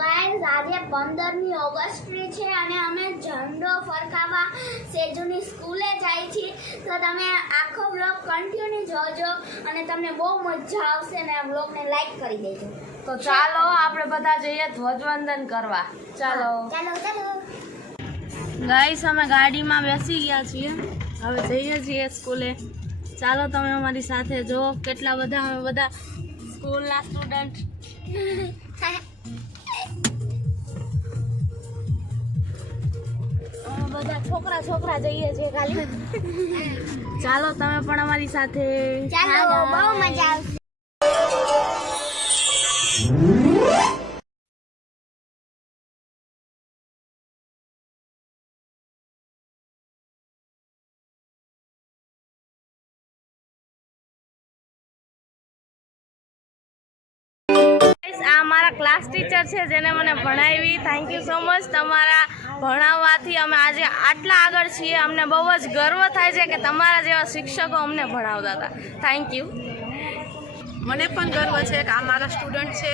Guys આજે 15મી ઓગસ્ટની છે અને અમે ઝંડો ફરકાવવા સેજુની સ્કૂલે જાય છીએ તો તમે આખો બ્લોગ કન્ટિન્યુ જોજો અને તમને બહુ મજા આવશે અને આ બ્લોગને લાઈક કરી દેજો. તો ચાલો આપણે બધા જઈએ ધ્વજવંદન કરવા. ચાલો ગાઈસ અમે ગાડીમાં બેસી ગયા છીએ, હવે જઈએ છીએ સ્કૂલે. ચાલો તમે અમારી સાથે જો કેટલા બધા અમે બધા સ્કૂલના સ્ટુડન્ટ. બધા છોકરા જઈએ છીએ ખાલી. ચાલો તમે પણ અમારી સાથે. ચાલો બહુ મજા આવશે. આ મારા ક્લાસ ટીચર છે જેને મને ભણાવી. Thank you so much. તમારા ભણાવવાથી અમે આજે આટલા આગળ છીએ. અમને બહુ જ ગર્વ થાય છે કે તમારા જેવા શિક્ષકો અમને ભણાવતા હતા. Thank you. મને પણ ગર્વ છે કે આ મારા સ્ટુડન્ટ છે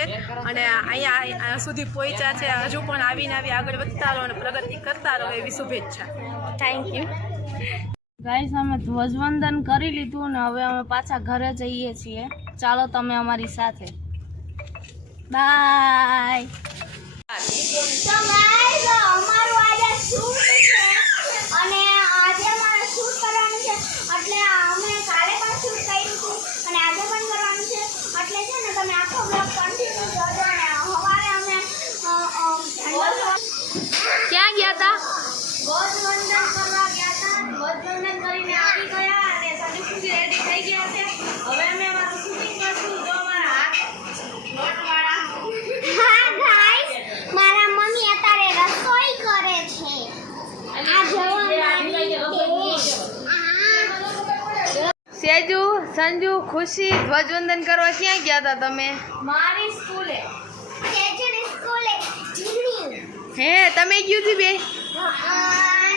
અને અહીંયા સુધી પહોંચ્યા છે. હજુ પણ આવીને આગળ વધતા રહો અને પ્રગતિ કરતા રહો એવી શુભેચ્છા. Thank you. ગાઈસ અમે ધ્વજવંદન કરી લીધું ને હવે અમે પાછા ઘરે જઈએ છીએ. ચાલો તમે અમારી સાથે. બાય. તો ગાઈસ અમારું આજે શૂટ છે અને આજે અમારે શૂટ કરવાનું છે એટલે અમે કાલે પણ શૂટ કર્યું હતું અને આજે પણ કરવાનું છે એટલે છે ને તમે આખો બ્લોગ કન્ટિન્યુ જોજો અને સવારે અમે ક્યાં ગયા હતા? ધ્વજવંદન કરવા ગયા હતા. ધ્વજવંદન કરીને આવી ગયા અને સજી સુધી રેડી થઈ ગયા છે. હવે અમે અમારું શૂટિંગ કરશું. જો અમારા હાથ લોટવાળા. હા ગાઈસ મારા મમ્મી અત્યારે રસોઈ કરે છે. આ સેજુ, સંજુ, ખુશી ધ્વજવંદન કરવા ક્યાં ગયા હતા તમે? મારી સ્કૂલે સ્કૂલે હે તમે ગયું હતી બે? હા